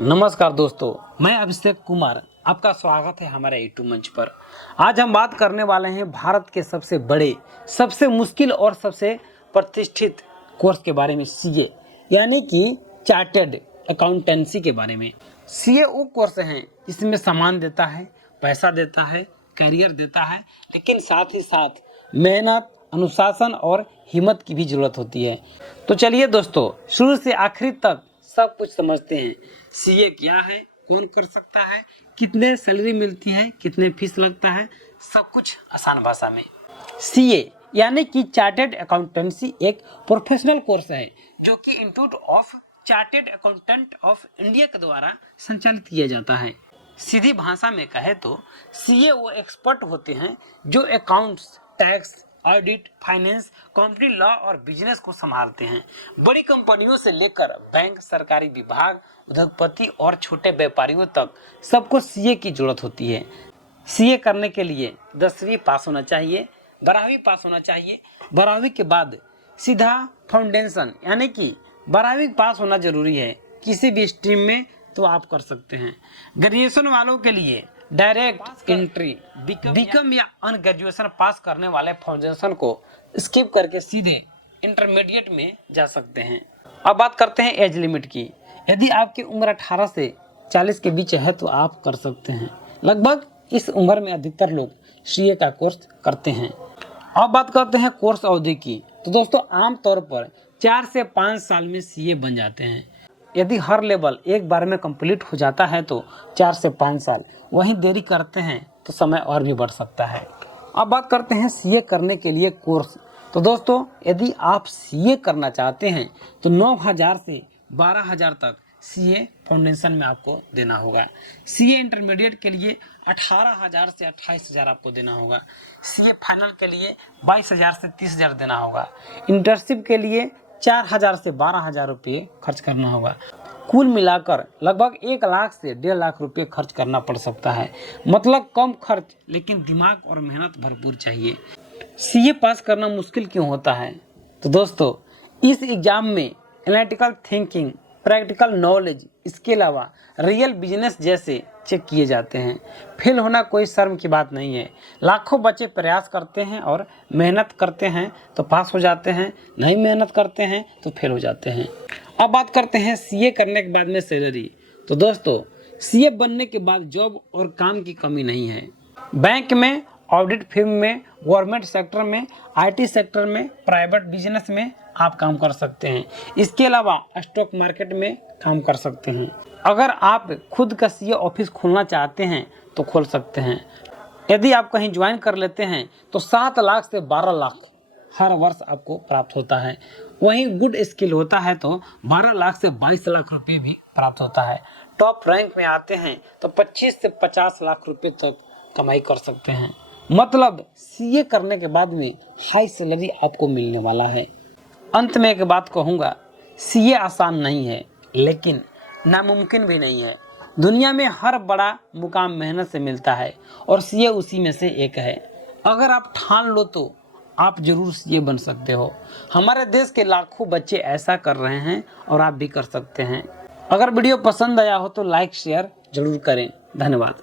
नमस्कार दोस्तों, मैं अभिषेक कुमार, आपका स्वागत है हमारे यूट्यूब मंच पर। आज हम बात करने वाले हैं भारत के सबसे बड़े, सबसे मुश्किल और सबसे प्रतिष्ठित कोर्स के बारे में, सीए यानी कि चार्टर्ड अकाउंटेंसी के बारे में। सीए वो कोर्स है इसमें सामान देता है, पैसा देता है, करियर देता है, लेकिन साथ ही साथ मेहनत, अनुशासन और हिम्मत की भी जरूरत होती है। तो चलिए दोस्तों, शुरू से आखिरी तक सब कुछ समझते हैं। सीए क्या है, कौन कर सकता है, कितने सैलरी मिलती है, कितने फीस लगता है, सब कुछ आसान भाषा में। सीए यानी कि चार्टर्ड अकाउंटेंसी एक प्रोफेशनल कोर्स है जो कि institute of chartered accountant of India के द्वारा संचालित किया जाता है। सीधी भाषा में कहे तो सीए वो एक्सपर्ट होते हैं जो accounts, tax, audit, finance, company law और बिजनेस को संभालते हैं। बड़ी कंपनियों से लेकर बैंक, सरकारी विभाग, उद्योगपति और छोटे व्यापारियों तक सबको सीए की जरूरत होती है। सीए करने के लिए 10वीं पास होना चाहिए, 12वीं पास होना चाहिए। 12वीं के बाद सीधा फाउंडेशन यानी कि 12वीं पास होना जरूरी है किसी भी स्ट्रीम में, तो आप कर सकते हैं। ग्रेजुएशन वालों के लिए डायरेक्ट एंट्री, बीकॉम या अन ग्रेजुएशन पास करने वाले फाउंडेशन को स्किप करके सीधे इंटरमीडिएट में जा सकते हैं। अब बात करते हैं एज लिमिट की। यदि आपकी उम्र 18 से 40 के बीच है तो आप कर सकते हैं। लगभग इस उम्र में अधिकतर लोग सीए का कोर्स करते हैं। अब बात करते हैं कोर्स अवधि की। तो दोस्तों, आमतौर पर 4 से 5 साल में सीए बन जाते हैं। यदि हर लेवल एक बार में कंप्लीट हो जाता है तो 4 से 5 साल, वहीं देरी करते हैं तो समय और भी बढ़ सकता है। अब बात करते हैं सीए करने के लिए कोर्स। तो दोस्तों, यदि आप सीए करना चाहते हैं तो 9,000 से 12,000 तक सीए फाउंडेशन में आपको देना होगा। सीए इंटरमीडिएट के लिए 18,000 से 28,000 आपको देना होगा। सीए फाइनल के लिए 22,000 से 30,000 देना होगा। इंटर्नशिप के लिए 4,000 से 12,000 रुपये खर्च करना होगा। कुल मिलाकर लगभग 1 लाख से 1.5 लाख रुपये खर्च करना पड़ सकता है। मतलब कम खर्च, लेकिन दिमाग और मेहनत भरपूर चाहिए। सीए पास करना मुश्किल क्यों होता है? तो दोस्तों, इस एग्जाम में एनालिटिकल थिंकिंग, प्रैक्टिकल नॉलेज, इसके अलावा रियल बिजनेस जैसे चेक किए जाते हैं। फेल होना कोई शर्म की बात नहीं है। लाखों बच्चे प्रयास करते हैं और मेहनत करते हैं तो पास हो जाते हैं, नहीं मेहनत करते हैं तो फेल हो जाते हैं। अब बात करते हैं सीए करने के बाद में सैलरी। तो दोस्तों, सीए बनने के बाद जॉब और काम की कमी नहीं है। बैंक में, ऑडिट फर्म में, गवर्नमेंट सेक्टर में, आईटी सेक्टर में, प्राइवेट बिजनेस में आप काम कर सकते हैं। इसके अलावा स्टॉक मार्केट में काम कर सकते हैं। अगर आप खुद का सीए ऑफिस खोलना चाहते हैं तो खोल सकते हैं। यदि आप कहीं ज्वाइन कर लेते हैं तो 7 लाख से 12 लाख हर वर्ष आपको प्राप्त होता है। वहीं गुड स्किल होता है तो 12 लाख से 22 लाख रुपए भी प्राप्त होता है। टॉप रैंक में आते हैं तो 25 से 50 लाख रुपए तक कमाई कर सकते हैं। मतलब सीए करने के बाद में हाई सैलरी आपको मिलने वाला है। अंत में एक बात कहूँगा, सीए आसान नहीं है, लेकिन नामुमकिन भी नहीं है। दुनिया में हर बड़ा मुकाम मेहनत से मिलता है और सीए उसी में से एक है। अगर आप ठान लो तो आप जरूर सीए बन सकते हो। हमारे देश के लाखों बच्चे ऐसा कर रहे हैं और आप भी कर सकते हैं। अगर वीडियो पसंद आया हो तो लाइक शेयर जरूर करें। धन्यवाद।